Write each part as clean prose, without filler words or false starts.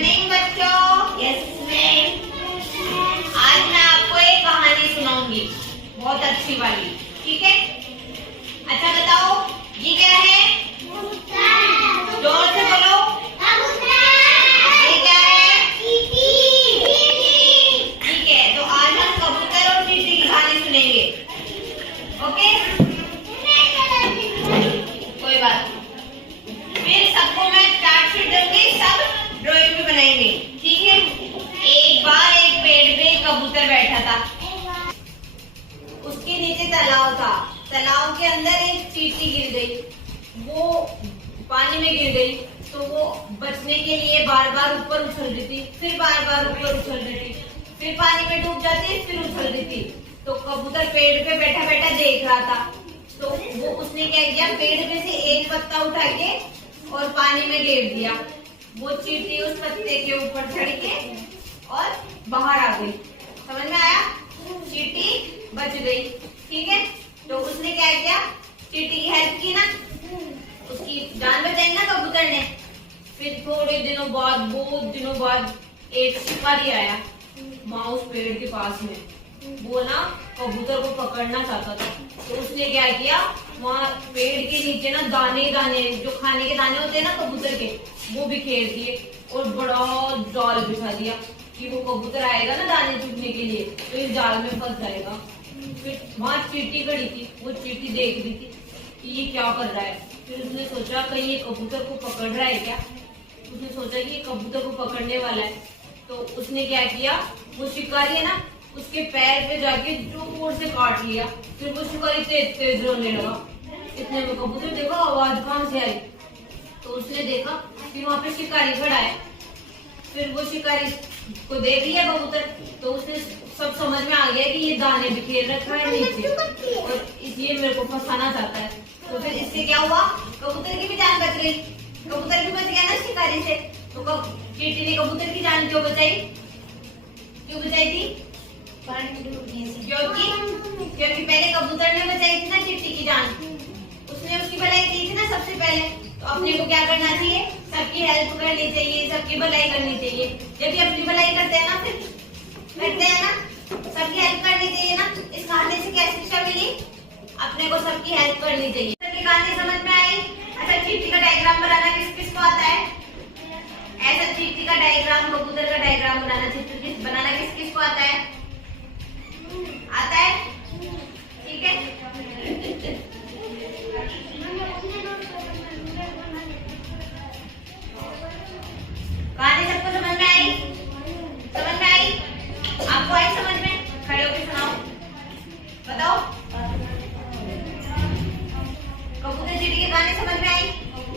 Morning बच्चों। Yes ma'am. आज मैं आपको एक कहानी सुनाऊंगी, बहुत अच्छी वाली, ठीक है? अच्छा बताओ, ये क्या है? जोर से बोलो। ये क्या है? ठीक है, तो आज हम कबूतर और चींटी की कहानी सुनेंगे। ओके, कोई बात नहीं। फिर सबको मैं चार्ट शीट दूंगी, सब ड्राइंग भी बनाएंगे, ठीक है? एक बार एक पेड़ पे कबूतर बैठा था। उसके नीचे तालाब था। तालाब के अंदर एक चींटी गिर गई। वो पानी में गिर गई, तो वो बचने के लिए बार बार ऊपर उछलती थी, फिर बार बार ऊपर उछलती थी, फिर पानी में डूब जाती, फिर उछलती थी। तो कबूतर पेड़ पे बैठा बैठा देख रहा था। तो वो उसने क्या किया, पेड़ पे से एक पत्ता उठा के और पानी में गिर दिया। वो चींटी उस पत्ते के ऊपर चढ़ के और बाहर आ गई। समझ में आया? चींटी बच गई, ठीक है? तो उसने क्या किया, चींटी की हेल्प की ना, उसकी जान बचाई ना कबूतर ने। फिर थोड़े दिनों बाद, बहुत दिनों बाद एक शिकारी आया वहां उस पेड़ के पास में। वो ना कबूतर को पकड़ना चाहता था। तो उसने क्या किया, वहाँ पेड़ के नीचे ना दाने दाने, जो खाने के दाने होते हैं ना कबूतर के, वो बिखेर दिए और बड़ा जाल बिछा दिया कि वो कबूतर आएगा ना दाने चुगने के लिए तो इस जाल में फंस जाएगा। फिर वहाँ चींटी खड़ी थी, वो चींटी देख रही थी कि ये क्या कर रहा है। फिर उसने सोचा कहीं ये कबूतर को पकड़ रहा है क्या। उसने सोचा कि ये कबूतर को पकड़ने वाला है। तो उसने क्या किया, वो शिकारी है ना, उसके पैर पे जाके जोर से काट लिया। फिर वो शिकारी तेज तेज रोने लगा। इतने में कबूतर देखो आवाज कहाँ से आई, तो उसने देखा कि वहाँ पे शिकारी खड़ा है। फिर वो शिकारी को देख लिया कबूतर, तो उसने सब समझ में आ गया कि ये दाने बिखेर रखा है नीचे और इसलिए मेरे को फंसाना चाहता है। तो फिर इससे क्या हुआ, कबूतर की भी जान बच गई। कबूतर भी बच गया ना शिकारी से। तो चींटी ने कबूतर की जान क्यों बचाई? क्यों बचाई थी? क्योंकि पहले कबूतर ने बचाई थी ना चींटी की जान, उसने उसकी भलाई की थी ना सबसे पहले। तो अपने को क्या करना चाहिए, सबकी हेल्प करनी चाहिए, सबकी भलाई करनी चाहिए। जब भी अपनी भलाई करते हैं ना, फिर करते हैं ना, सबकी हेल्प करनी चाहिए ना। इस कहानी से क्या शिक्षा मिली, अपने को सबकी हेल्प करनी चाहिए। सबकी कहानी समझ में आई? अच्छा, चींटी का डायग्राम बनाना किस किस को आता है? ऐसा चींटी का डायग्राम, कबूतर का डायग्राम बनाना किस किस को आता है? आता है, ठीक है? कहानी सबको समझ में आई? समझ में आई? आपको आई समझ में? खड़े होकर सुनाओ, बताओ। कबूतर चींटी की कहानी समझ में आई?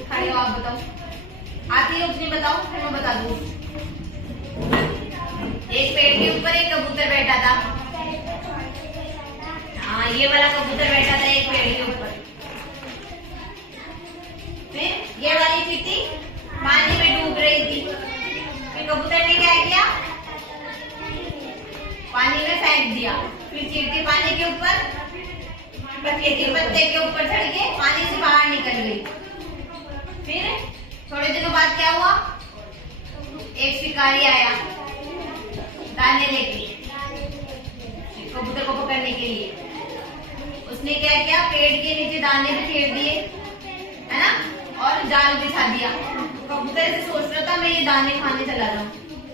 खड़े हो आप, बताओ। आती है उसने, बताओ, फिर मैं बता दूँ। एक पेड़ के ऊपर एक कबूतर बैठा था। हाँ, ये वाला कबूतर बैठा था एक पेड़ के ऊपर। फिर ये वाली चींटी पानी में डूब रही थी। फिर कबूतर ने क्या किया, पानी में फेंक दिया। फिर चींटी पानी के ऊपर पत्ते के ऊपर चढ़ के पानी से बाहर निकल गई। फिर थोड़े दिनों बाद क्या हुआ, एक शिकारी आया दाने लेके कबूतर को पकड़ने के लिए। उसने क्या किया, पेड़ के नीचे दाने बिखेर दिए, है ना, और जाल बिछा दिया। कबूतर ऐसे सोच रहा था मैं ये दाने खाने चला जाऊं,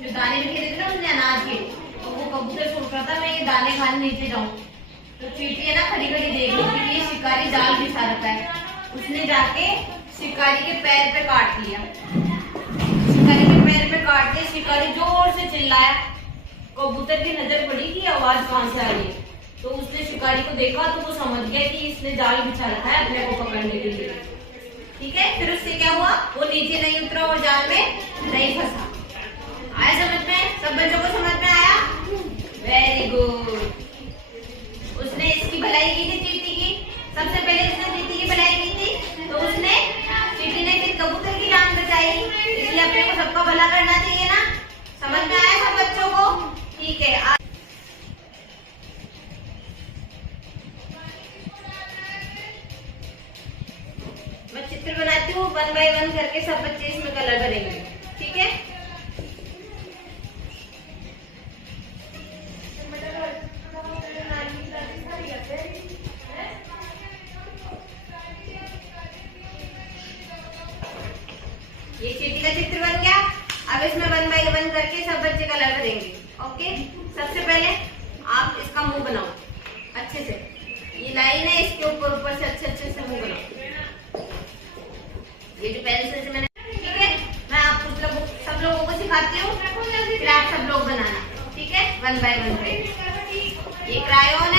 जो दाने बिखेरे थे ना उसने अनाज के, तो वो कबूतर सोच रहा था मैं ये दाने खाने नीचे जाऊं। तो चींटी है ना खड़ी खड़ी देख रही थी कि ये शिकारी जाल बिछा रखा है। उसने जाके शिकारी के पैर पे काट लिया। शिकारी के पैर पे काट के शिकारी जोर से चिल्लाया। कबूतर की नजर पड़ी कि आवाज कहां से आ रही है। तो उसने शिकारी को देखा तो वो समझ गया कि इसने जाल बिछा रखा है अपने को पकड़ने के लिए, ठीक है? फिर उससे क्या हुआ, वो नीचे नहीं उतरा और जाल में नहीं फंसा। आया समझ में? सब बच्चों को समझ में आया? Very good. उसने इसकी भलाई की थी चींटी की। सबसे पहले उसने चींटी की भलाई की थी, तो उसने चींटी ने फिर कबूतर की जान बचाई। इसलिए अपने को सबका भला करना चाहिए ना। समझ में आया सब बच्चों को? ठीक है। मैं चित्र बनाती हूँ, 1 बाय 1 करके सब बच्चे इसमें कलर करेंगे, ठीक है? ये चींटी का चित्र बन गया। अब इसमें 1 बाय 1 करके सब बच्चे कलर करेंगे। ओके, सबसे पहले आप इसका मुंह बनाओ अच्छे से। ये लाइन है, इसके ऊपर से अच्छे से मुंह बनाओ। ये जो पेंसिल से मैंने, ठीक है, मैं आपको सब लोगों को सिखाती हूँ, फिर आप सब लोग बनाना, ठीक है, 1 बाय 1 करके। ये क्रायोन है,